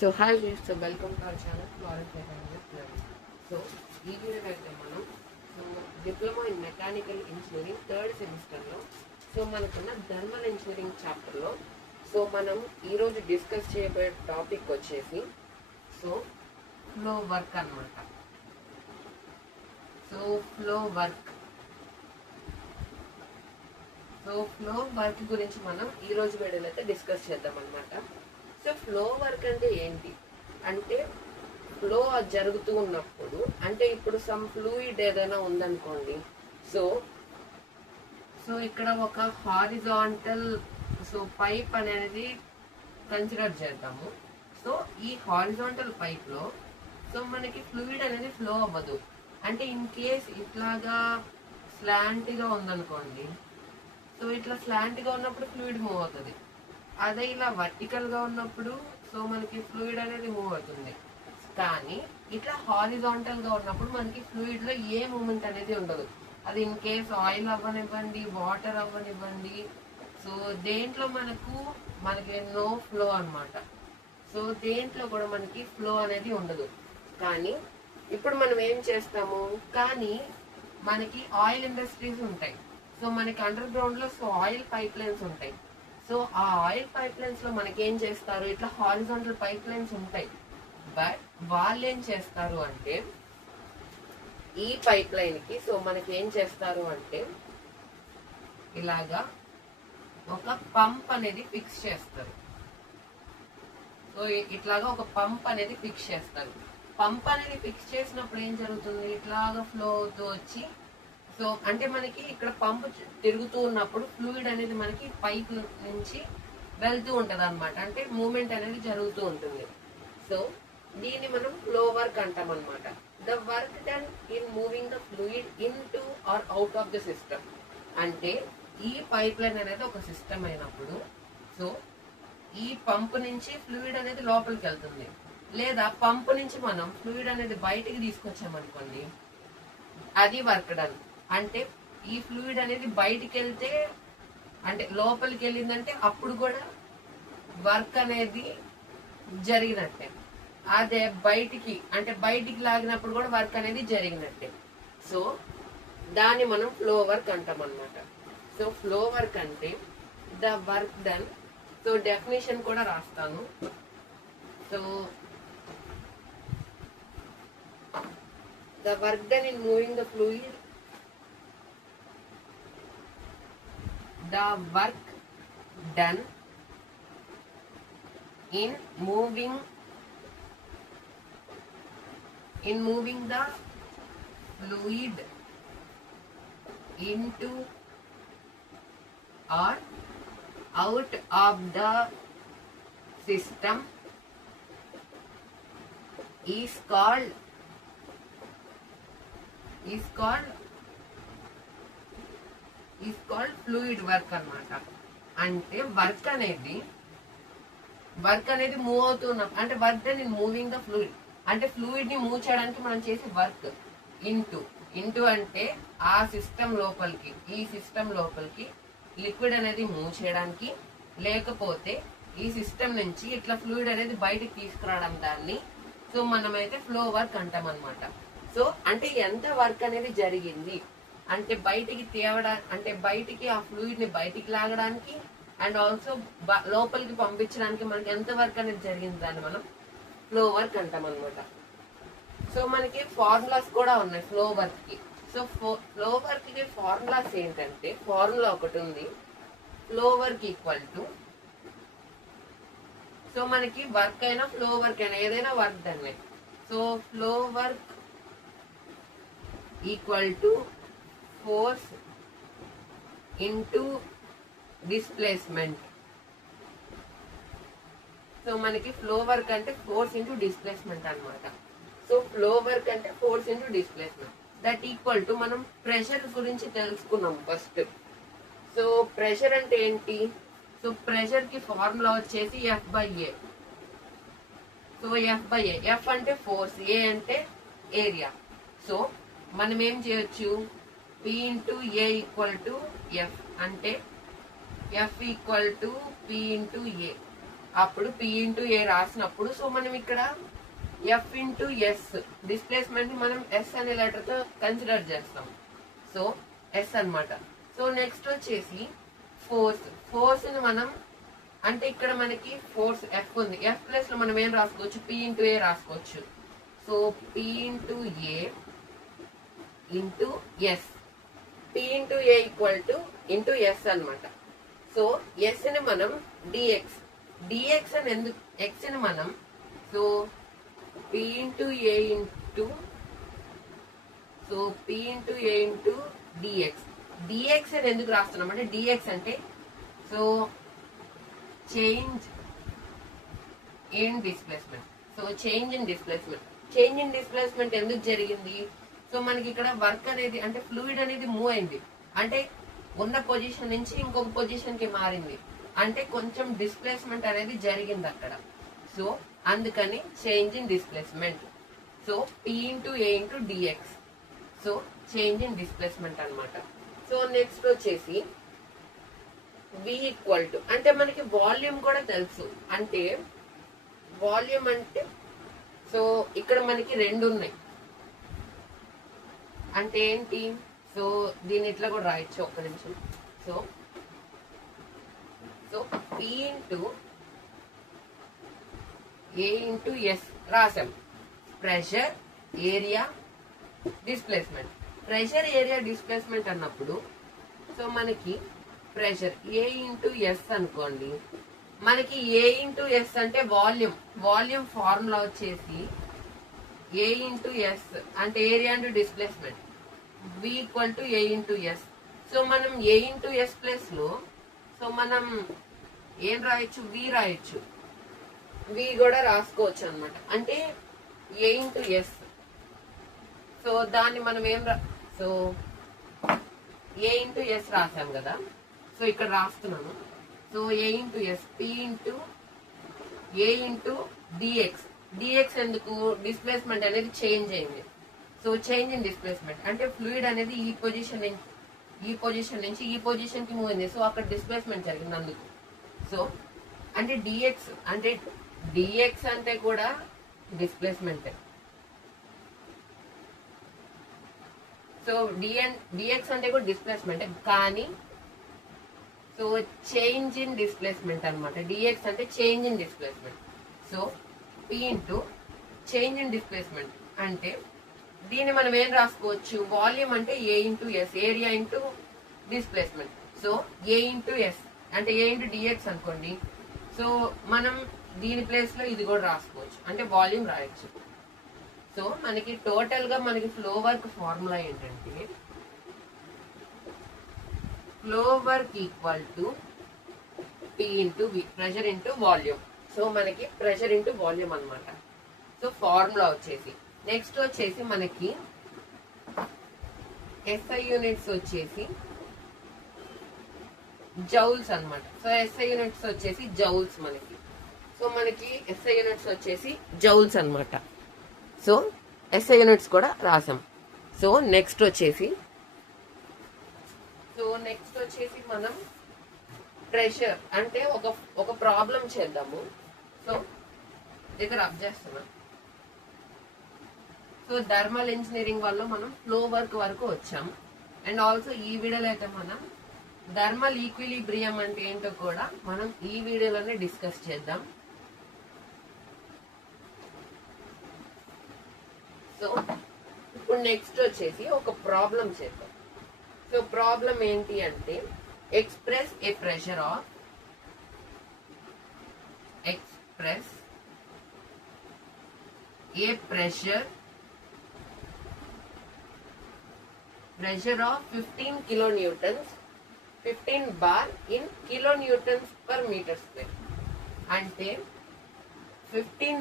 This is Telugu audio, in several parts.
So hi guys, so welcome to our channel Florence Mechanical Learning. So ఈ వీడియోలో అయితే మనం diploma in mechanical engineering third సెమిస్టర్లో మనకున్న థర్మల్ ఇంజనీరింగ్ చాప్టర్లో మనం ఈరోజు డిస్కస్ చేయబోయే టాపిక్ వచ్చేసి ఫ్లో వర్క్ అన్నమాట. ఫ్లో వర్క్ గురించి మనం ఈరోజు వీడియోలో అయితే డిస్కస్ చేద్దాం అనమాట. ఫ్లో వర్క్ అంటే ఏంటి అంటే ఫ్లో జరుగుతూ ఉన్నప్పుడు అంటే ఇప్పుడు సమ్ ఫ్లూయిడ్ ఏదైనా ఉందనుకోండి. ఇక్కడ ఒక హారిజాంటల్ పైప్ అనేది కన్సిడర్ చేద్దాము. ఈ హారిజాంటల్ పైప్ లో మనకి ఫ్లూయిడ్ అనేది ఫ్లో అవ్వదు. అంటే ఇన్ కేస్ ఇట్లాగా స్లాంట్ గా ఉందనుకోండి, ఇట్లా స్లాంట్ గా ఉన్నప్పుడు ఫ్లూయిడ్ మూవ్ అవుతుంది. అదే ఇలా వర్టికల్ గా ఉన్నప్పుడు మనకి ఫ్లూయిడ్ అనేది మూవ్ అవుతుంది. కానీ ఇట్లా హారిజాంటల్ గా ఉన్నప్పుడు మనకి ఫ్లూయిడ్ లో ఏ మూమెంట్ అనేది ఉండదు. అది ఇన్ కేస్ ఆయిల్ అవ్వనివ్వండి, వాటర్ అవ్వనివ్వండి, దేంట్లో మనకి నో ఫ్లో అన్నమాట. దేంట్లో కూడా మనకి ఫ్లో అనేది ఉండదు. కానీ ఇప్పుడు మనం ఏం చేస్తాము, కానీ మనకి ఆయిల్ ఇండస్ట్రీస్ ఉంటాయి. మనకి అండర్ గ్రౌండ్ లో ఆయిల్ పైప్ లైన్స్ ఉంటాయి. ఆ ఆయిల్ పైప్ లైన్స్ లో మనకి ఏం చేస్తారు, ఇట్లా హారిజాంటల్ పైప్ లైన్స్ ఉంటాయి. బట్ వాళ్ళు ఏం చేస్తారు అంటే ఈ పైప్ లైన్ కి మనకి ఏం చేస్తారు అంటే ఇలాగా ఒక పంప్ అనేది ఫిక్స్ చేస్తారు. ఇట్లాగా ఒక పంప్ అనేది ఫిక్స్ చేస్తారు. పంప్ అనేది ఫిక్స్ చేసినప్పుడు ఏం జరుగుతుంది, ఇట్లాగా ఫ్లో అవుతూ వచ్చి అంటే మనకి ఇక్కడ పంప్ తిరుగుతూ ఉన్నప్పుడు ఫ్లూయిడ్ అనేది మనకి పైప్ నుంచి వెళ్తూ ఉంటది అనమాట. అంటే మూమెంట్ అనేది జరుగుతూ ఉంటుంది. దీన్ని మనం ఫ్లో వర్క్ అంటాం అనమాట. The work done in moving the fluid in to or out of the system. అంటే ఈ పైప్ లైన్ అనేది ఒక సిస్టమ్ అయినప్పుడు ఈ పంప్ నుంచి ఫ్లూయిడ్ అనేది లోపలికి వెళ్తుంది. లేదా పంప్ నుంచి మనం ఫ్లూయిడ్ అనేది బయటికి తీసుకొచ్చామనుకోండి, అది వర్క్ డన్. అంటే ఈ ఫ్లూయిడ్ అనేది బయటికి వెళ్తే అంటే లోపలికి వెళ్ళిందంటే అప్పుడు కూడా వర్క్ అనేది జరిగినట్టే. అదే బయటికి లాగినప్పుడు కూడా వర్క్ అనేది జరిగినట్టే. దాన్ని మనం ఫ్లో వర్క్ అంటాం అనమాట. ఫ్లో వర్క్ అంటే ద వర్క్ డన్. డెఫినేషన్ కూడా రాస్తాను. The work done in moving the fluid, the work done in moving the fluid into or out of the system is called fluid work అన్నమాట. అంటే వర్క్ అనేది మూవ్ అవుతున్నాం అంటే work done in moving the fluid. అంటే ఫ్లూయిడ్ ని మూవ్ చేయడానికి మనం చేసే వర్క్. ఇంటూ అంటే ఆ సిస్టమ్ లోపలికి, ఈ సిస్టమ్ లోపలికి లిక్విడ్ అనేది మూవ్ చేయడానికి, లేకపోతే ఈ సిస్టమ్ నుంచి ఇట్లా ఫ్లూయిడ్ అనేది బయటికి తీసుకురావడం, దాన్ని మనమైతే ఫ్లో వర్క్ అంటాం అనమాట. అంటే ఎంత వర్క్ అనేది జరిగింది అంటే బయటికి అంటే బయటికి ఆ ఫ్లూయిడ్ ని బయటికి లాగడానికి అండ్ ఆల్సో లోపలికి పంపించడానికి మనకి ఎంత వర్క్ అనేది జరిగింది, దాన్ని మనం ఫ్లో వర్క్ అంటాం అనమాట. మనకి ఫార్ములాస్ కూడా ఉన్నాయి ఫ్లో వర్క్ కి. ఫ్లో వర్క్ కి ఫార్ములాస్ ఏంటంటే, ఫార్ములా ఒకటి ఉంది, ఫ్లో వర్క్ ఈక్వల్ టు మనకి వర్క్ అయినా ఫ్లో వర్క్ అయినా ఏదైనా వర్క్ దాన్ని flow work equal to force into displacement. మనకి ఫ్లో వర్క్ అంటే ఫోర్స్ ఇంటూ డిస్ప్లేస్మెంట్ అనమాట. ఫ్లో వర్క్ అంటే force into displacement that equal to మనం ప్రెషర్ గురించి తెలుసుకున్నాం ఫస్ట్. ప్రెషర్ అంటే ఏంటి, ప్రెషర్ కి ఫార్ములా వచ్చేసి F/A. F/A, F అంటే ఫోర్స్, A అంటే ఏరియా. మనం ఏం చేయొచ్చు, P into A equal to F. అంటే F equal to P into A. అప్పుడు P ఇంటూ ఏ రాసినప్పుడు సో మనం ఇక్కడ F ఇంటూ ఎస్ డిస్ప్లేస్మెంట్ మనం ఎస్ అనే లెటర్ తో కన్సిడర్ చేస్తాం. సో ఎస్ అన్నమాట. సో నెక్స్ట్ వచ్చేసి ఫోర్స్ ని మనం అంటే ఇక్కడ మనకి ఫోర్స్ ఎఫ్ ఉంది. ఎఫ్ ప్లస్ లో మనం ఏం రాసుకోవచ్చు, P ఇంటూ ఏ రాసుకోవచ్చు. So P into A into yes, P into A equal to into yes అనమాట. సో ఎస్ ని మనం డిఎక్స్ అని ఎందుకు, ఎక్స్ ని మనం so P into A into so P into A into dx అని ఎందుకు రాస్తున్నాం అంటే డిఎక్స్ అంటే so change in displacement. So change in displacement ఎందుకు జరిగింది, సో మనకి ఇక్కడ వర్క్ అనేది అంటే ఫ్లూయిడ్ అనేది మూవ్ అయింది, అంటే ఉన్న పొజిషన్ నుంచి ఇంకొక పొజిషన్ కి మారింది, అంటే కొంచెం డిస్ప్లేస్మెంట్ అనేది జరిగింది అక్కడ. సో అందుకని change in displacement. So P into A into dx, so change in displacement అనమాట. సో నెక్స్ట్ వచ్చేసి V ఈక్వల్ టు అంటే మనకి వాల్యూమ్ కూడా తెలుసు. అంటే వాల్యూమ్ అంటే సో ఇక్కడ మనకి రెండు ఉన్నాయి అంటే ఏంటి, సో దీని ఇట్లా కూడా రాయొచ్చు ఒక్క నిమిషం. So P into A into S రాసాం. ప్రెషర్ ఏరియా డిస్ప్లేస్మెంట్ అన్నప్పుడు సో మనకి ప్రెషర్ ఏ ఇంటూ ఎస్ అనుకోండి. మనకి ఏ ఇంటూ ఎస్ అంటే వాల్యూమ్ ఫార్ములా వచ్చేసి ఏ ఇంటూ ఎస్ అంటే area into displacement, V equal to A into S. So మనం ఏ ఇంటూ ఎస్ ప్లస్ లో సో మనం ఏం రాయొచ్చు, V రాయొచ్చు. V కూడా రాసుకోవచ్చు అనమాట. అంటే ఏ ఇంటూ ఎస్, సో దాన్ని మనం సో ఏ ఇంటూ ఎస్ రాసాం కదా, సో ఇక్కడ రాస్తున్నాను. So A into yes P into A into dx ఎందుకు, డిస్ప్లేస్మెంట్ అనేది చేంజ్ అయింది. సో చేంజ్ ఇన్ డిస్ప్లేస్మెంట్ అంటే ఫ్లూయిడ్ అనేది ఈ పొజిషన్ నుంచి ఈ పొజిషన్ కి మూవ్ అయింది, సో అక్కడ డిస్ప్లేస్మెంట్ జరిగింది అందుకు. సో అంటే డిఎక్స్ అంటే కూడా డిస్ప్లేస్మెంట్. సో డిఎక్స్ అంటే కూడా డిస్ప్లేస్మెంట్ కానీ సో చేంజ్ ఇన్ డిస్ప్లేస్మెంట్ అనమాట. డిఎక్స్ అంటే change in displacement. So P into change in displacement అంటే దీన్ని మనం ఏం రాసుకోవచ్చు, వాల్యూమ్ అంటే A into S, area into displacement. So A into S అంటే ఏ ఇంటూ డిఎక్స్ అనుకోండి. సో మనం దీని ప్లేస్ లో ఇది కూడా రాసుకోవచ్చు, అంటే వాల్యూమ్ రాయొచ్చు. సో మనకి టోటల్ గా మనకి ఫ్లో వర్క్ ఫార్ములా ఏంటంటే flow work equal to P into V, pressure into volume. So మనకి ప్రెషర్ ఇంటూ వాల్యూమ్ అనమాట. సో ఫార్ములా వచ్చేసి నెక్స్ట్ వచ్చేసి మనకి SI యూనిట్స్ వచ్చేసి జౌల్స్ అనమాట. సో SI యూనిట్స్ వచ్చేసి జౌల్స్ మనకి. సో మనకి SI యూనిట్స్ వచ్చేసి జౌల్స్ అనమాట. సో SI యూనిట్స్ కూడా రాసాం. సో నెక్స్ట్ వచ్చేసి మనం ప్రెషర్ అంటే ఒక ప్రాబ్లం చేద్దాము. సో దగ్గర అప్ చేస్తున్నా. సో థర్మల్ ఇంజనీరింగ్ వల్ల మనం ఫ్లో వర్క్ వరకు వచ్చాం. అండ్ ఆల్సో ఈ వీడియోలో అయితే మనం థర్మల్ ఈక్విలిబ్రియం అంటే ఏంటో కూడా మనం ఈ వీడియోలోనే డిస్కస్ చేద్దాం. సో ఇప్పుడు నెక్స్ట్ వచ్చేసి ఒక ప్రాబ్లం చేద్దాం. సో ప్రాబ్లం ఏంటి అంటే express A pressure of pressure of 15 kilonewtons 15 bar in kilonewtons per meter square. అంటే 15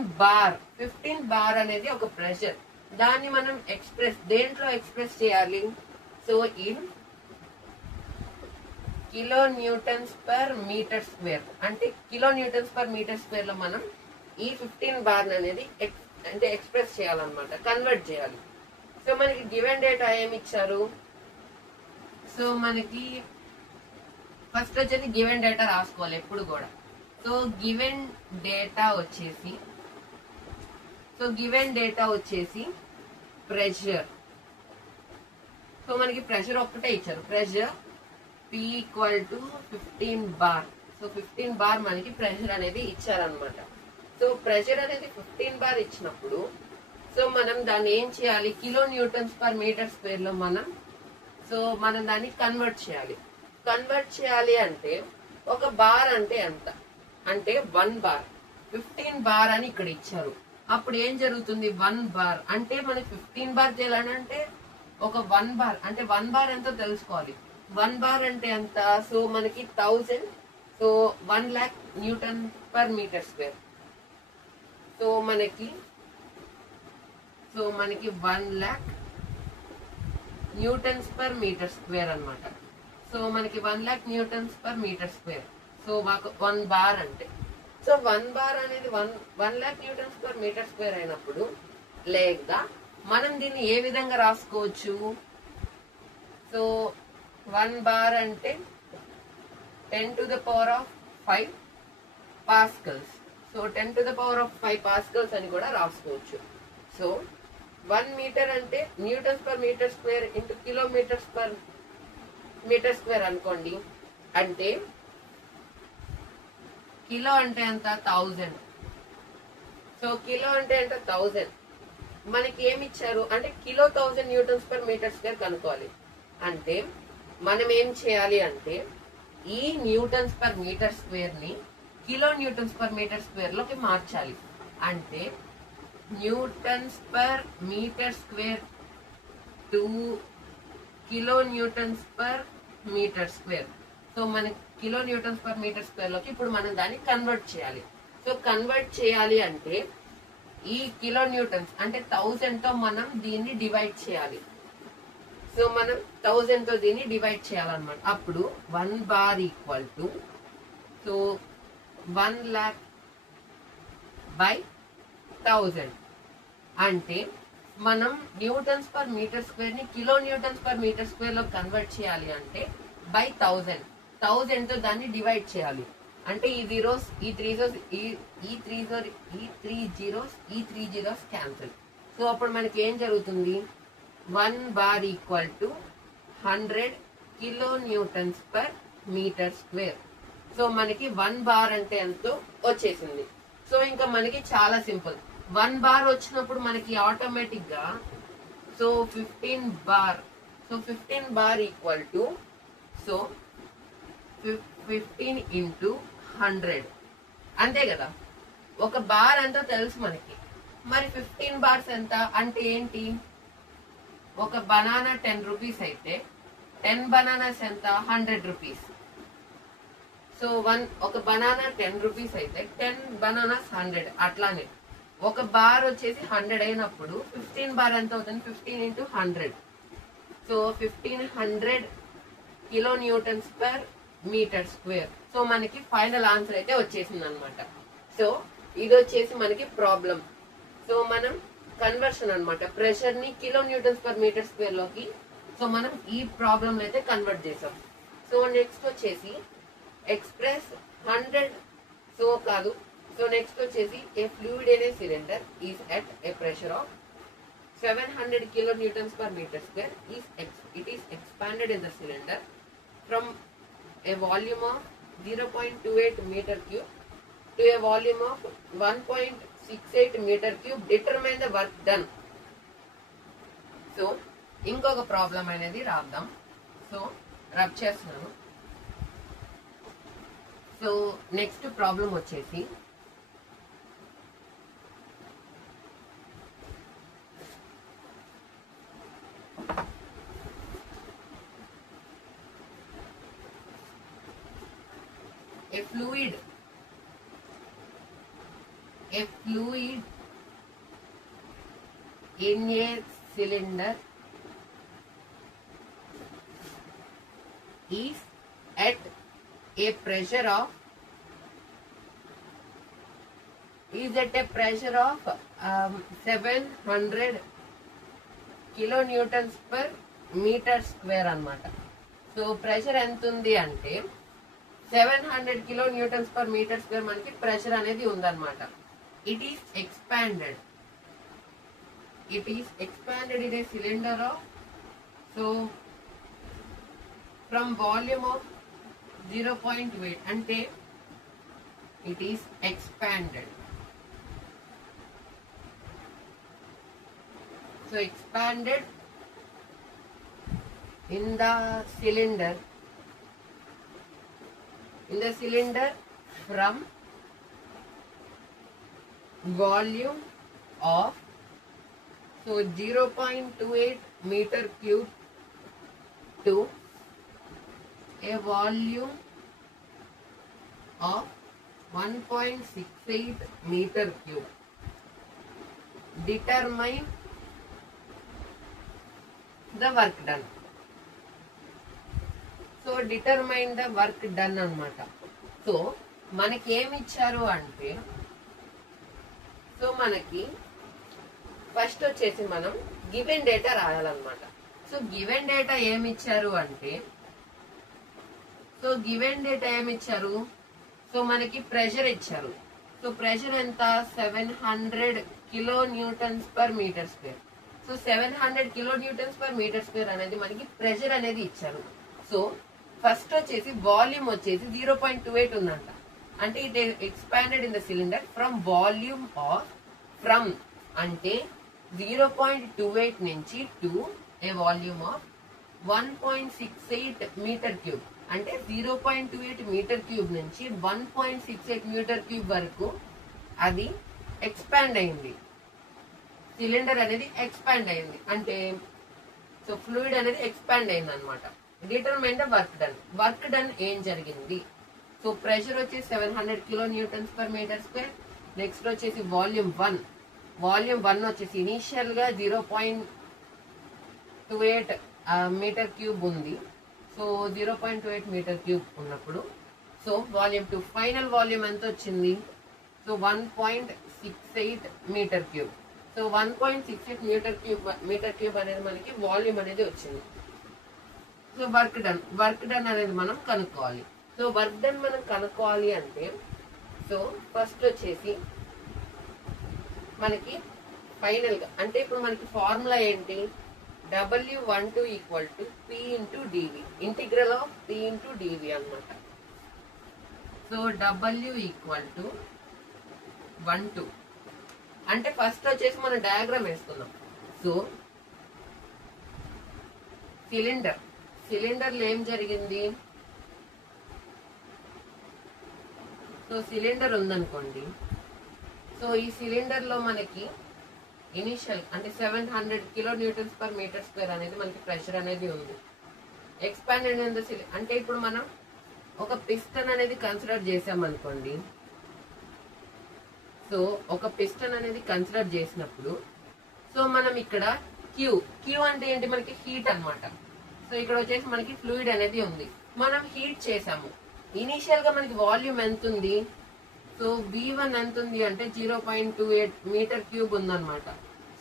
బార్ అనేది ఒక ప్రెషర్. దాన్ని మనం దేంట్లో ఎక్స్ప్రెస్ చేయాలి, so in kilo newtons per metre square. అంటే kilo newtons per metre square లో మనం ఈ 15 బార్ అనేది అంటే ఎక్స్ప్రెస్ చేయాలన్నమాట, కన్వర్ట్ చేయాలి. సో మనకి గివెన్ డేటా ఏమి ఇచ్చారు, సో మనకి ఫస్ట్ వచ్చేసి గివెన్ డేటా రాసుకోవాలి ఎప్పుడు కూడా. సో గివెన్ డేటా వచ్చేసి ప్రెషర్. సో మనకి ప్రెషర్ ఒక్కటే ఇచ్చారు, pressure P = 15 bar. So 15 bar మనకి ప్రెషర్ అనేది ఇచ్చారనమాట. సో ప్రెషర్ అనేది 15 బార్ ఇచ్చినప్పుడు సో మనం దాన్ని ఏం చేయాలి, kilo newtons per metre square లో మనం దాన్ని కన్వర్ట్ చేయాలి అంటే ఒక బార్ అంటే ఎంత అంటే 1 బార్. 15 బార్ అని ఇక్కడ ఇచ్చారు. అప్పుడు ఏం జరుగుతుంది, 1 బార్ అంటే మనకి 15 బార్ చేయాలంటే ఒక 1 బార్ అంటే 1 బార్ ఎంతో తెలుసుకోవాలి. 1 బార్ అంటే ఎంత, సో మనకి 1000. So 1 lakh newton per metre square. So మనకి 1 lakh newtons per metre square అనమాట. సో మనకి 1 lakh newtons per metre square. So మాకు 1 బార్ అంటే, సో 1 బార్ అనేది 1 lakh newtons per metre square అయినప్పుడు లేదా మనం దీన్ని ఏ విధంగా రాసుకోవచ్చు. సో 1 బార్ అంటే 10⁵ పాస్కల్స్. సో 10⁵ పాస్కల్స్ అని కూడా రాసుకోవచ్చు. సో 1 మీటర్ అంటే newtons per metre square into kilometres per metre square అనుకోండి. అంటే కిలో అంటే ఎంత, 1000. సో కిలో అంటే ఎంత, 1000. మనకి ఏమి ఇచ్చారు అంటే kilo 1000 newtons per metre square కనుక్కోవాలి. అంటే మనం ఏం చేయాలి అంటే ఈ న్యూటన్స్ పర్ మీటర్ స్క్వేర్ ని kilo newtons per metre square లోకి మార్చాలి. అంటే newtons per metre square to kilo newtons per metre square. So మనకి kilo newtons per metre square లోకి ఇప్పుడు మనం దాన్ని కన్వర్ట్ చేయాలి. సో కన్వర్ట్ చేయాలి అంటే ఈ కిలో న్యూటన్స్ అంటే 1000 తో మనం దీన్ని డివైడ్ చేయాలి. సో మనం 1000 తో దీన్ని డివైడ్ చేయాలన్నమాట. అప్పుడు 1 bar equal to so 1 lakh by 1000. అంటే మనం న్యూటన్స్ పర్ మీటర్ స్క్వేర్ ని kilo newtons per metre square లో కన్వర్ట్ చేయాలి అంటే బై 1000 తో దాన్ని డివైడ్ చేయాలి. అంటే ఈ జీరోస్ ఈ త్రీ జీరోస్ క్యాన్సిల్. సో అప్పుడు మనకి ఏం జరుగుతుంది, 1 bar equal to 100 kilo newtons per metre square. So మనకి 1 బార్ అంటే ఎంతో వచ్చేసింది. సో ఇంకా మనకి చాలా సింపుల్. 1 బార్ వచ్చినప్పుడు మనకి ఆటోమేటిక్ గా so 15 bar. So 15 bar equal to so 15 into 100 అంతే కదా. ఒక బార్ ఎంతో తెలుసు మనకి. మరి 15 బార్స్ ఎంత అంటే ఏంటి, ఒక బనానా 10 రూపీస్ అయితే 10 బనానాస్ ఎంత, 100 రూపీస్. సో ఒక బనానా 10 రూపీస్ అయితే 10 బనానాస్ 100. అట్లానే ఒక బార్ వచ్చేసి 100 అయినప్పుడు 15 బార్ ఎంత అవుతుంది, 15 into 100. So 1500 kilo newtons per metre square. So మనకి ఫైనల్ ఆన్సర్ అయితే వచ్చేసింది అనమాట. సో ఇది వచ్చేసి మనకి ప్రాబ్లం. సో మనం కన్వర్షన్ అనమాట, ప్రెషర్ ని kilo newtons per metre square లోకి సో మనం ఈ ప్రాబ్లం అయితే కన్వర్ట్ చేసాం. సో నెక్స్ట్ వచ్చేసి ఎక్స్ప్రెస్ 100 సో కాదు. సో నెక్స్ట్ వచ్చేసి a fluid in a cylinder is at a pressure of 700 kilo newtons per meter square. It is expanded in the cylinder from a volume of 0.28 meter cube to a volume of 1.68 meter cube. Determine the work done. So ఇంకొక ప్రాబ్లం అనేది రాద్దాం. సో రబ్ చేస్తున్నాను. సో నెక్స్ట్ ప్రాబ్లం వచ్చేసి a fluid in a cylinder is at a pressure of 700 kilonewtons per meter square అన్నమాట. సో ప్రెషర్ ఎంత ఉంది అంటే 700 kilo newtons per metre square మనకి ప్రెషర్ అనేది ఉందన్నమాట. It is expanded in a cylinder of, so from volume of 0.8 అంటే it is expanded. So expanded in the cylinder from volume of, so 0.28 meter cube to a volume of 1.68 meter cube. Determine the work done. So determine the work done అనమాట. సో మనకి ఏమి ఇచ్చారు అంటే, సో మనకి ఫస్ట్ వచ్చేసి మనం గివెన్ డేటా రాయాలన్నమాట. సో గివెన్ డేటా ఏమి ఇచ్చారు అంటే, సో మనకి ప్రెషర్ ఇచ్చారు. సో ప్రెషర్ ఎంత? 700 kilo newtons per metre square. So 700 kilo newtons per metre square అనేది మనకి ప్రెషర్ అనేది ఇచ్చారు. సో ఫస్ట్ వచ్చేసి వాల్యూమ్ వచ్చేసి 0.28 ఉందంట. అంటే it expanded in the cylinder from volume of, from అంటే 0.28 నుంచి to a volume of 1.68 metre cube. అంటే 0.28 మీటర్ క్యూబ్ నుంచి 1.68 మీటర్ క్యూబ్ వరకు అది ఎక్స్పాండ్ అయింది. సిలిండర్ అనేది ఎక్స్పాండ్ అయింది అంటే, సో ఫ్లూయిడ్ అనేది ఎక్స్పాండ్ అయింది అనమాట. డిటర్మైన్ ద వర్క్ డన్ ఏం జరిగింది? సో ప్రెషర్ వచ్చేసి 700 kilo newtons per metre square. Next వచ్చేసి వాల్యూమ్ 1 వచ్చేసి ఇనీషియల్ గా 0.28 మీటర్ క్యూబ్ ఉంది. సో 0.28 మీటర్ క్యూబ్ ఉన్నప్పుడు, సో వాల్యూమ్ 2 ఫైనల్ వాల్యూమ్ ఎంత వచ్చింది? So 1.68 metre cube. So 1.68 metre cube అనేది మనకి వాల్యూమ్ అనేది వచ్చింది. సో వర్క్ డన్ అనేది మనం కనుక్కోవాలి. సో వర్క్ డన్ మనం కనుక్కోవాలి అంటే, సో ఫస్ట్ వచ్చేసి మనకి ఫైనల్ గా అంటే ఇప్పుడు మనకి ఫార్ములా ఏంటి? W12 equal to P into dv, integral of P into dv అనమాట. సో W ఈక్వల్ టు 12 అంటే ఫస్ట్ వచ్చేసి మనం డయాగ్రామ్ వేసుకుందాం. సో సిలిండర్ లో ఏం జరిగింది? సో సిలిండర్ ఉందనుకోండి. సో ఈ సిలిండర్ లో మనకి ఇనిషియల్ అంటే 700 kilo newtons per metre square అనేది మనకి ప్రెషర్ అనేది ఉంది. ఎక్స్పాండెడ్ ఇన్ ద సిలిండర్ అంటే ఇప్పుడు మనం ఒక పిస్టన్ అనేది కన్సిడర్ చేసామనుకోండి. సో ఒక పిస్టన్ అనేది కన్సిడర్ చేసినప్పుడు, సో మనం ఇక్కడ క్యూ అంటే ఏంటి? మనకి హీట్ అన్నమాట. సో ఇక్కడ వచ్చేసి మనకి ఫ్లూయిడ్ అనేది ఉంది, మనం హీట్ చేసాము. ఇనీషియల్ గా మనకి వాల్యూమ్ ఎంత ఉంది? సో V1 ఎంత ఉంది అంటే 0.28 మీటర్ క్యూబ్ ఉందన్నమాట.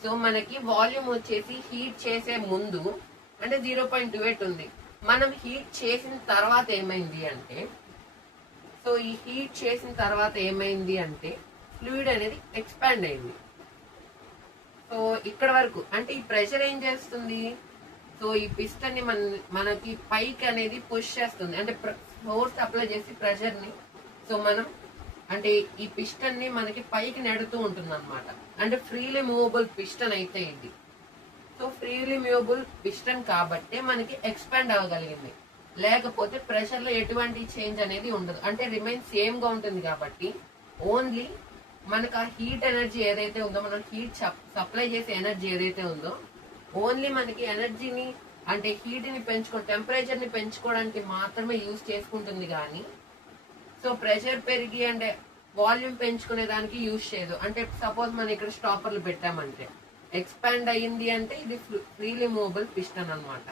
సో మనకి వాల్యూమ్ వచ్చేసి హీట్ చేసే ముందు అంటే 0.28 ఉంది. మనం హీట్ చేసిన తర్వాత ఏమైంది అంటే, సో ఈ హీట్ చేసిన తర్వాత ఏమైంది అంటే ఫ్లూయిడ్ అనేది ఎక్స్పాండ్ అయింది. సో ఇక్కడ వరకు అంటే ఈ ప్రెషర్ ఏం చేస్తుంది? సో ఈ పిస్టన్ ని మనకి పైకి అనేది పుష్ చేస్తుంది, అంటే ఫోర్స్ అప్లై చేసి ప్రెషర్ ని, సో మనం అంటే ఈ పిస్టన్ ని మనకి పైకి నెడుతూ ఉంటుంది అనమాట. అంటే ఫ్రీలీ మూవబుల్ పిస్టన్ అయితే ఇది. సో ఫ్రీలీ మూవబుల్ పిస్టన్ కాబట్టి మనకి ఎక్స్పాండ్ అవ్వగలిగింది. లేకపోతే ప్రెషర్ లో ఎటువంటి చేంజ్ అనేది ఉండదు, అంటే రిమైన్ సేమ్ గా ఉంటుంది. కాబట్టి ఓన్లీ మనకు ఆ హీట్ ఎనర్జీ ఏదైతే ఉందో, మనం హీట్ సప్లై చేసే ఎనర్జీ ఏదైతే ఉందో, ఓన్లీ మనకి ఎనర్జీని అంటే హీట్ ని టెంపరేచర్ ని పెంచుకోవడానికి మాత్రమే యూజ్ చేసుకుంటుంది. కానీ సో ప్రెషర్ పెరిగి అంటే వాల్యూమ్ పెంచుకునే దానికి యూజ్ చేయదు. అంటే సపోజ్ మనం ఇక్కడ స్టాపర్లు పెట్టామంటే ఎక్స్పాండ్ అయ్యింది అంటే ఇది ఫ్రీలీ మూవబుల్ పిస్టన్ అనమాట.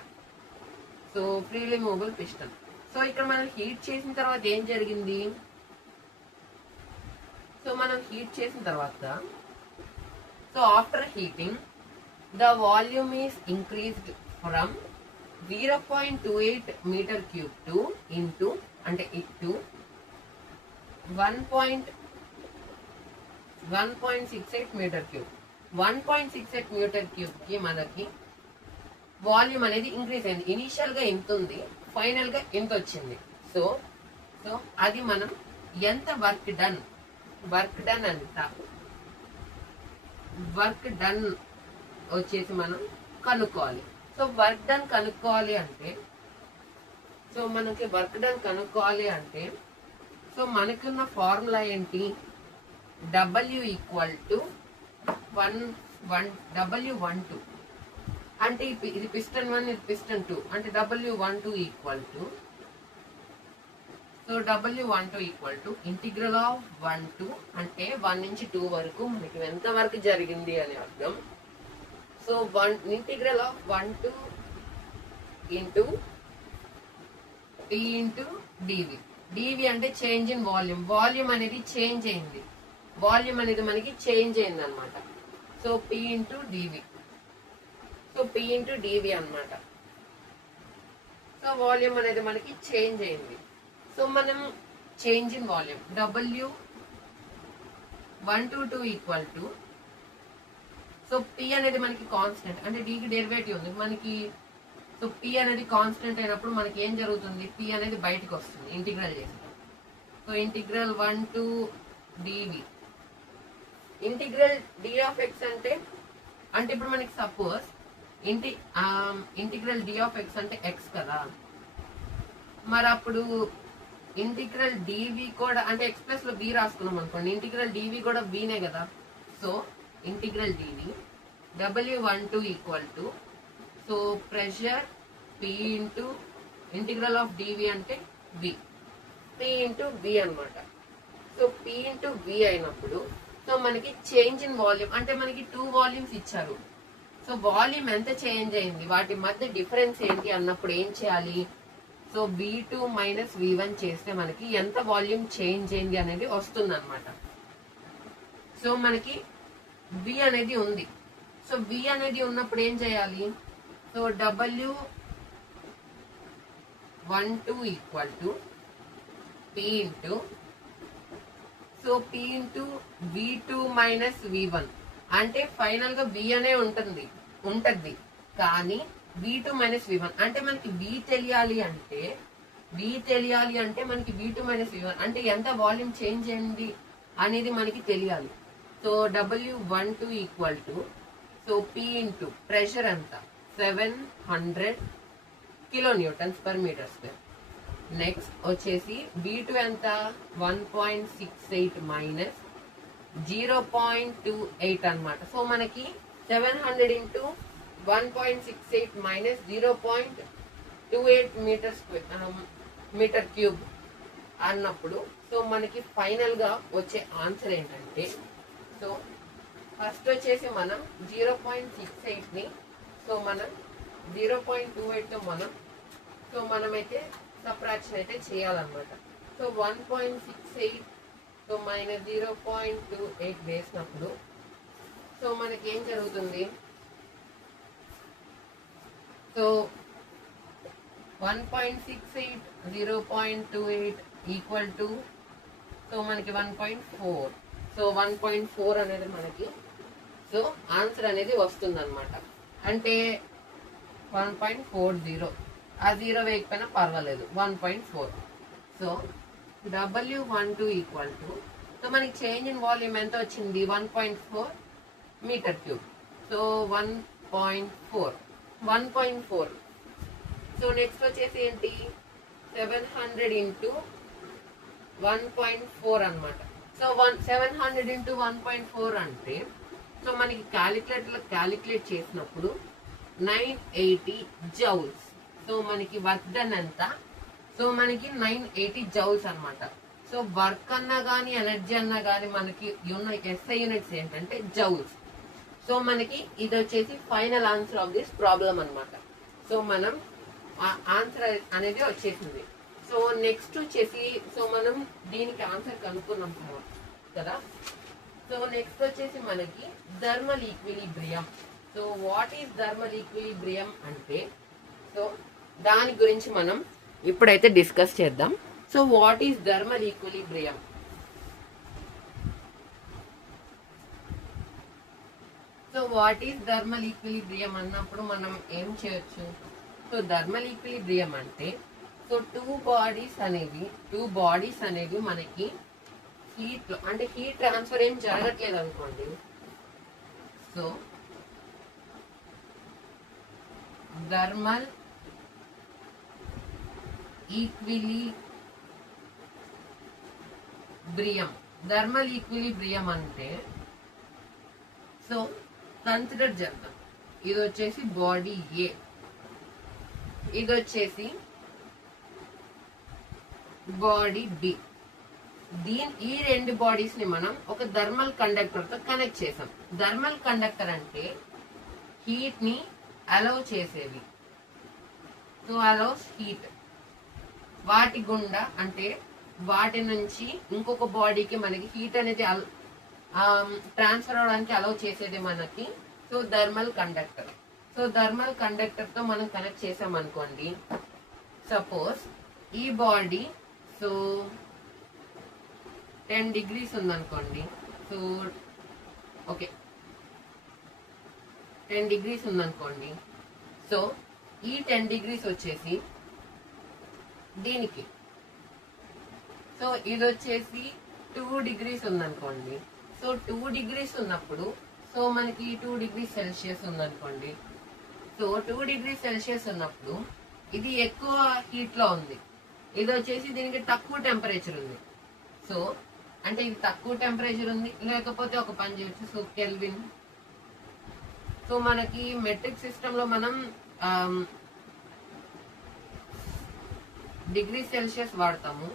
So freely movable piston. So ఇక్కడ మనం హీట్ చేసిన తర్వాత ఏం జరిగింది? సో మనం హీట్ చేసిన తర్వాత, so after heating the volume is increased from 0.28 meter cube to into అంటే ఇటు 1.68 మీటర్ క్యూబ్. 1.68 మీటర్ క్యూబ్ కి మనకి వాల్యూమ్ అనేది ఇంక్రీజ్ అయింది. ఇనిషియల్ గా ఎంత ఉంది, ఫైనల్ గా ఎంత వచ్చింది. సో అది మనం ఎంత వర్క్ డన్ అంత వర్క్ డన్ వచ్చేసి మనం కనుక్కోవాలి. సో వర్క్ డన్ కనుక్కోవాలి అంటే సో మనకున్న ఫార్ములా ఏంటి? W ఈక్వల్ టు W12 అంటే ఇది పిస్టన్ 1, ఇది పిస్టన్ 2 అంటే W12 equal to so W12 equal to integral of 1 to అంటే 1 నుంచి 2 వరకు మనకి ఎంత వరకు జరిగింది అని అర్థం. So integral of 1 to into P into dV అంటే చేంజ్ ఇన్ వాల్యూమ్. వాల్యూమ్ అనేది చేంజ్ అయింది, వాల్యూమ్ అనేది మనకి చేంజ్ అయింది అనమాట. సో P ఇంటూ dV అనమాట. సో వాల్యూమ్ అనేది మనకి చేంజ్ అయింది. సో మనం change in volume W122 equal to so P అనేది మనకి కాన్స్టెంట్ అంటే D కి డెరివేటివ్ ఉంది మనకి. సో P అనేది కాన్స్టెంట్ అయినప్పుడు మనకి ఏం జరుగుతుంది? P అనేది బయటకు వస్తుంది ఇంటిగ్రల్ చేస్తాం. So integral 1 to dV. Integral D of X అంటే ఇప్పుడు మనకి suppose integral D of X అంటే X కదా, మరి అప్పుడు ఇంటిగ్రల్ dV కూడా అంటే X ప్లస్ లో B రాసుకున్నాం అనుకోండి, ఇంటిగ్రల్ dV కూడా B నే కదా. So integral dV W12 equal to so pressure P into integral of dV అంటే V, P ఇంటూ V అనమాట. సో P ఇంటూ V అయినప్పుడు సో మనకి చేంజ్ ఇన్ వాల్యూమ్ అంటే మనకి 2 వాల్యూమ్స్ ఇచ్చారు. సో వాల్యూమ్ ఎంత చేంజ్ అయింది, వాటి మధ్య డిఫరెన్స్ ఏంటి అన్నప్పుడు ఏం చేయాలి? సో V2 మైనస్ V1 చేస్తే మనకి ఎంత వాల్యూమ్ చేంజ్ అయింది అనేది వస్తుంది అనమాట. సో మనకి V అనేది ఉంది. సో V అనేది ఉన్నప్పుడు ఏం చేయాలి? So W12 equal to P into so P into V2 minus V1 అంటే ఫైనల్ గా V అనే ఉంటది కానీ V2 మైనస్ V1 అంటే మనకి V తెలియాలి అంటే మనకి V2 మైనస్ V1 అంటే ఎంత వాల్యూమ్ చేంజ్ అయింది అనేది మనకి తెలియాలి. So W12 equal to so P into pressure ఎంత 700 kilonewtons per metre square. Next వచ్చేసి V2 ఎంత 1.68 మైనస్ 0.28 అనమాట. సో మనకి 700 ఇంటూ 1.68 మైనస్ 0.28 మీటర్ క్యూబ్ అన్నప్పుడు సో మనకి ఫైనల్ గా వచ్చే ఆన్సర్ ఏంటంటే సో ఫస్ట్ వచ్చేసి మనం 0.68 ని సో మనం 0.28 తో మనమైతే సబ్ట్రాక్షన్ అయితే చేయాలన్నమాట. సో 1.68 సో మైనస్ 0.28 వేసినప్పుడు సో మనకి ఏం జరుగుతుంది? సో 1.68 0.28 ఈక్వల్ టు సో మనకి 1.4. సో 1.4 అనేది మనకి సో ఆన్సర్ అనేది వస్తుంది అనమాట. అంటే 1.40 ఆ 0 వేయకపోయినా పర్వాలేదు 1.4. So W12 equal to so మనకి చేంజ్ ఇన్ వాల్యూమ్ ఎంత వచ్చింది? 1.4 metre cube. So 1.4. So next వచ్చేసి ఏంటి? 700 ఇంటూ 1.4 అనమాట. సో 700 ఇంటూ 1.4 అంటే సో మనకి క్యాలిక్యులేట్ చేసినప్పుడు 980 జౌల్స్. సో మనకి వర్క్ డన్ ఎంత? సో మనకి 980 జౌల్స్ అనమాట. సో వర్క్ అన్నా కానీ ఎనర్జీ అన్నా కానీ మనకి SI యూనిట్స్ ఏంటంటే జౌల్స్. సో మనకి ఇది వచ్చేసి final answer of this problem అనమాట. సో మనం ఆన్సర్ అనేది వచ్చేసింది. సో నెక్స్ట్ వచ్చేసి సో మనం దీనికి ఆన్సర్ కనుక్కున్నాం కదా. సో నెక్స్ట్ వచ్చేసి మనకి thermal equilibrium. So what is thermal equilibrium అంటే సో దాని గురించి మనం ఇప్పుడైతే డిస్కస్ చేద్దాం. So so what is thermal equilibrium? So what is thermal equilibrium అన్నప్పుడు మనం ఏం చేయొచ్చు? సో థర్మల్ ఈక్విలిబ్రియం అంటే సో టూ బాడీస్ అనేవి మనకి హీట్ లో అంటే హీట్ ట్రాన్స్ఫర్ ఏం జరగట్లేదు అనుకోండి. సో థర్మల్ ఈక్విలిబ్రియం అంటే సో కన్సిడర్ చేద్దాం. ఇది వచ్చేసి బాడీ ఏ, ఇది వచ్చేసి బాడీ బి. ఈ రెండు బాడీస్ ని మనం ఒక థర్మల్ కండక్టర్ తో కనెక్ట్ చేసాం. థర్మల్ కండక్టర్ అంటే హీట్ ని అలౌ చేసేవి. So allows heat. వాటి గుండా అంటే వాటి నుంచి ఇంకొక బాడీకి మనకి హీట్ అనేది ట్రాన్స్ఫర్ అవడానికి అలౌ చేసేది మనకి so thermal conductor. So thermal conductor తో మనం కనెక్ట్ చేసాం అనుకోండి. సపోజ్ ఈ బాడీ సో 10 degrees ఉందనుకోండి. సో ఓకే 10 degrees ఉందనుకోండి. సో ఈ 10 degrees వచ్చేసి దీనికి, సో ఇది వచ్చేసి 2 degrees ఉందనుకోండి. సో 2 degrees ఉన్నప్పుడు సో మనకి 2 degrees Celsius ఉందనుకోండి. సో 2 degrees Celsius ఉన్నప్పుడు ఇది ఎక్కువ హీట్ లో ఉంది, ఇది వచ్చేసి దీనికి తక్కువ టెంపరేచర్ ఉంది. సో అంటే ఇది తక్కువ టెంపరేచర్ ఉంది, లేకపోతే ఒక పని చేయొచ్చు. So kelvin. సో మనకి మెట్రిక్ సిస్టమ్ లో మనం డిగ్రీ సెల్సియస్ వాడతాము,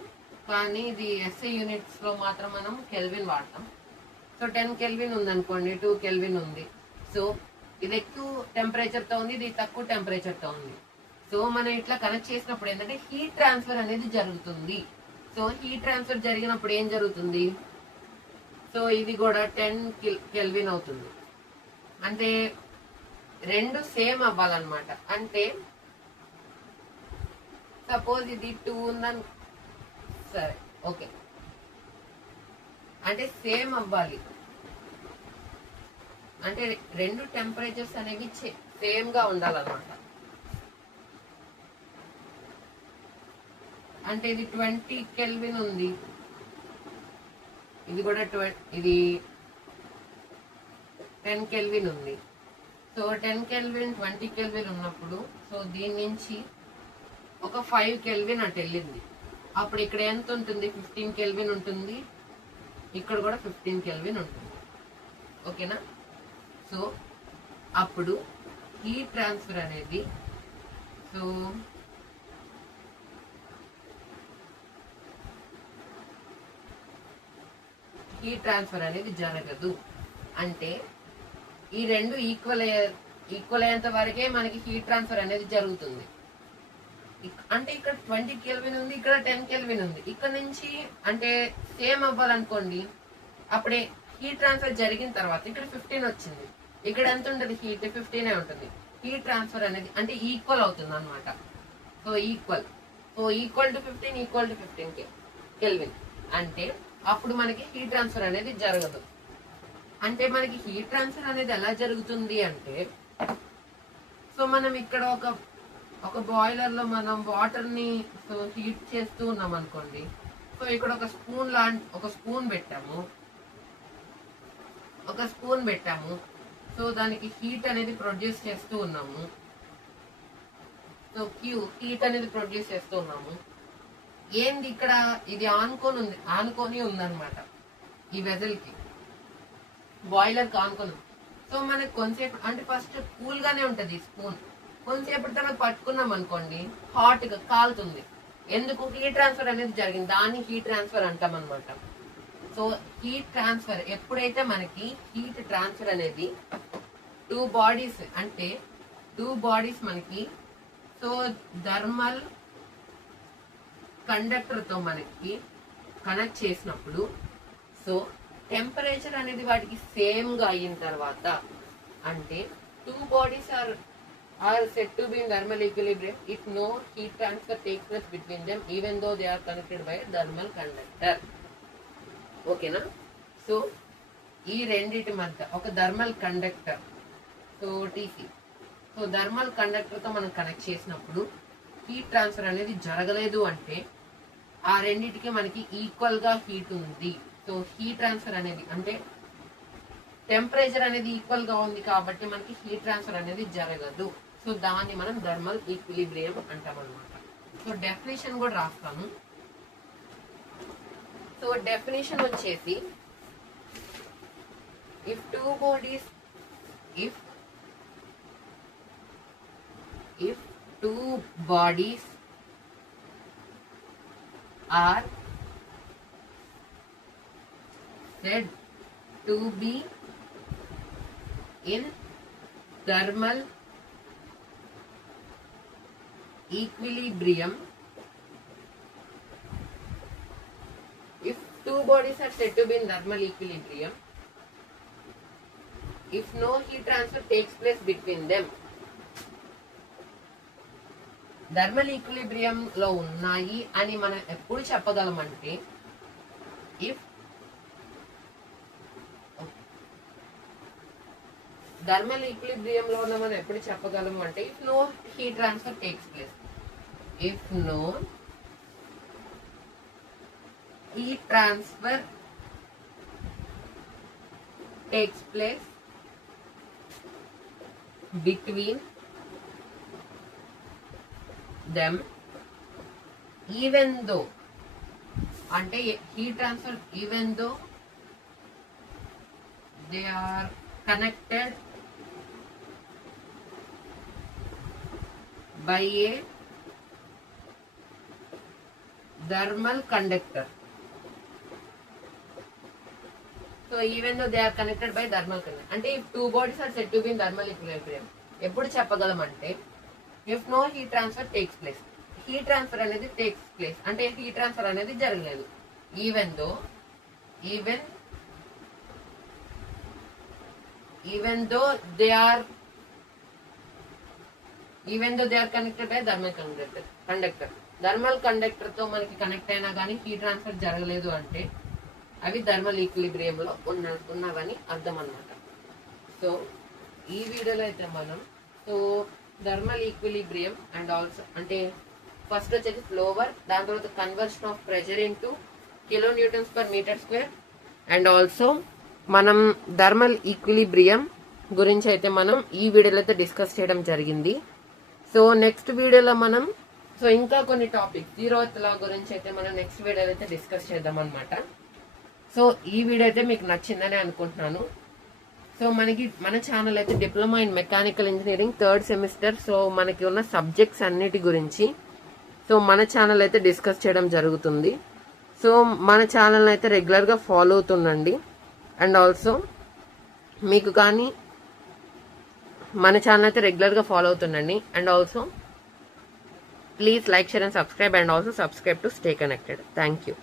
కానీ ఇది ఎస్ఐ యూనిట్స్ లో మాత్రం మనం కెల్విన్ వాడతాం. సో 10 కెల్విన్ ఉందనుకోండి, 2 కెల్విన్ ఉంది. సో ఇది ఎక్కువ టెంపరేచర్ తో ఉంది, ఇది తక్కువ టెంపరేచర్ తో ఉంది. సో మనం ఇట్లా కనెక్ట్ చేసినప్పుడు ఏంటంటే హీట్ ట్రాన్స్ఫర్ అనేది జరుగుతుంది. సో హీట్ ట్రాన్స్ఫర్ జరిగినప్పుడు ఏం జరుగుతుంది? సో ఇది కూడా 10 కెల్విన్ అవుతుంది. అంటే రెండు సేమ్ అవ్వాలన్నమాట. అంటే సపోజ్ ఇది 2 ఉందని, సరే ఓకే, అంటే సేమ్ అవ్వాలి. అంటే రెండు టెంపరేచర్స్ అనేవి సేమ్ గా ఉండాలన్నమాట. అంటే ఇది 20 కెల్విన్ ఉంది, ఇది కూడా ఇది 10 కెల్విన్ ఉంది. సో 10 కెల్విన్ 20 కెల్విన్ ఉన్నప్పుడు సో దీని నుంచి ఒక 5 కెల్విన్ అటు వెళ్ళింది. అప్పుడు ఇక్కడ ఎంత ఉంటుంది? 15 కెల్విన్ ఉంటుంది, ఇక్కడ కూడా 15 కెల్విన్ ఉంటుంది. ఓకేనా? సో అప్పుడు హీట్ ట్రాన్స్ఫర్ అనేది సో హీట్ ట్రాన్స్ఫర్ అనేది జరగదు. అంటే ఈ రెండు ఈక్వల్ అయ్యేంత వరకే మనకి హీట్ ట్రాన్స్ఫర్ అనేది జరుగుతుంది. అంటే ఇక్కడ 20 కెల్విన్ ఉంది, ఇక్కడ 10 కెల్విన్ ఉంది. ఇక్కడ నుంచి అంటే సేమ్ అవ్వాలనుకోండి, అప్పుడే హీట్ ట్రాన్స్ఫర్ జరిగిన తర్వాత ఇక్కడ 15 వచ్చింది, ఇక్కడ ఎంత ఉంటుంది? హీట్ 15 ఉంటుంది. హీట్ ట్రాన్స్ఫర్ అనేది అంటే ఈక్వల్ అవుతుంది అనమాట. So equal to 15 equal to 15 kelvin. అంటే అప్పుడు మనకి హీట్ ట్రాన్స్ఫర్ అనేది జరగదు. అంటే మనకి హీట్ ట్రాన్స్ఫర్ అనేది ఎలా జరుగుతుంది అంటే సో మనం ఇక్కడ ఒక బాయిలర్ లో మనం వాటర్ ని సో హీట్ చేస్తూ ఉన్నాం అనుకోండి. సో ఇక్కడ ఒక స్పూన్ పెట్టాము. సో దానికి హీట్ అనేది ప్రొడ్యూస్ చేస్తూ ఉన్నాము. సో హీట్ అనేది ప్రొడ్యూస్ చేస్తూ ఉన్నాము. ఏంది ఇక్కడ? ఇది ఆనుకొని ఉందన్నమాట ఈ వెజల్ కి, బాయిలర్ కి ఆనుకొని. సో మనకి కొంతసేపు అంటే ఫస్ట్ కూల్ గానే ఉంటది ఈ స్పూన్. కొంతసేపటి తర్వాత పట్టుకున్నాం అనుకోండి, హాట్ గా కాలుతుంది. ఎందుకు? హీట్ ట్రాన్స్ఫర్ అనేది జరిగింది, దాన్ని హీట్ ట్రాన్స్ఫర్ అంటాం అనమాట. సో హీట్ ట్రాన్స్ఫర్ ఎప్పుడైతే మనకి హీట్ ట్రాన్స్ఫర్ అనేది టూ బాడీస్ మనకి సో థర్మల్ కండక్టర్ తో మనకి కనెక్ట్ చేసినప్పుడు సో టెంపరేచర్ అనేది వాటికి సేమ్ గా అయిన తర్వాత, అంటే two bodies are are said to be in thermal equilibrium if no heat transfer takes place between them even though they are connected by a thermal conductor. ఓకేనా? సో ఈ రెండిటి మధ్య ఒక thermal conductor, so TC, so thermal కండక్టర్తో మనం కనెక్ట్ చేసినప్పుడు హీట్ ట్రాన్స్ఫర్ అనేది జరగలేదు అంటే ఆ రెండిటికి మనకి ఈక్వల్గా హీట్ ఉంది. సో హీట్ ట్రాన్స్ఫర్ అనేది అంటే టెంపరేచర్ అనేది ఈక్వల్గా ఉంది కాబట్టి మనకి హీట్ ట్రాన్స్ఫర్ అనేది జరగదు. సో దాన్ని మనం థర్మల్ ఈక్విలిబ్రియం అంటాం అనమాట. సో డెఫినేషన్ కూడా రాస్తాను. సో డెఫినేషన్ వచ్చేసి if two bodies are said to be in thermal equilibrium, if two bodies are said to be in thermal equilibrium if no heat transfer takes place between them. Thermal equilibrium లో ఉన్నాయి అని మనం ఎప్పుడు చెప్పగలమంటే ఇఫ్ థర్మల్ ఈక్విలిబ్రియం లో ఉన్న మనం ఎప్పుడు చెప్పగలము అంటే if no heat transfer takes place. If no heat transfer takes place between them even though అంటే heat transfer even though they are connected by a thermal conductor. So even though they are connected by thermal conductor, అంటే if two bodies are said to be in thermal equilibrium ఎప్పుడు చెప్పగలం అంటే if no heat transfer takes place. Heat transfer అనేది టేక్స్ ప్లేస్ అంటే హీట్ ట్రాన్స్ఫర్ అనేది జరగలేదు. Even though they are connected by thermal conductor. Thermal conductor తో మనకి కనెక్ట్ అయినా కానీ హీట్ ట్రాన్స్ఫర్ జరగలేదు అంటే అవి థర్మల్ ఈక్విలిబ్రియం లో ఉన్నవని అర్థం అన్నమాట. సో ఈ వీడియోలో అయితే మనం so thermal equilibrium and also అంటే ఫస్ట్ వచ్చేసి ఫ్లోవర్, దాని తర్వాత conversion of pressure into kilo newtons per metre square and also మనం థర్మల్ ఈక్విలిబ్రియం గురించి అయితే మనం ఈ వీడియోలో అయితే డిస్కస్ చేయడం జరిగింది. సో నెక్స్ట్ వీడియోలో మనం సో ఇంకా కొన్ని టాపిక్స్ జీరోత్ లా గురించి అయితే మనం నెక్స్ట్ వీడియోలో అయితే డిస్కస్ చేద్దాం అనమాట. సో ఈ వీడియో అయితే మీకు నచ్చిందని అనుకుంటున్నాను. సో మన ఛానల్ అయితే diploma in mechanical engineering third semester. So మనకి ఉన్న సబ్జెక్ట్స్ అన్నిటి గురించి సో మన ఛానల్ అయితే డిస్కస్ చేయడం జరుగుతుంది. సో మన ఛానల్ అయితే రెగ్యులర్గా ఫాలో అవుతుండండి. అండ్ ఆల్సో మీకు కానీ మన ఛానల్ అయితే రెగ్యులర్గా ఫాలో అవుతుండండి. And also please like, share and subscribe and also subscribe to stay connected. Thank you.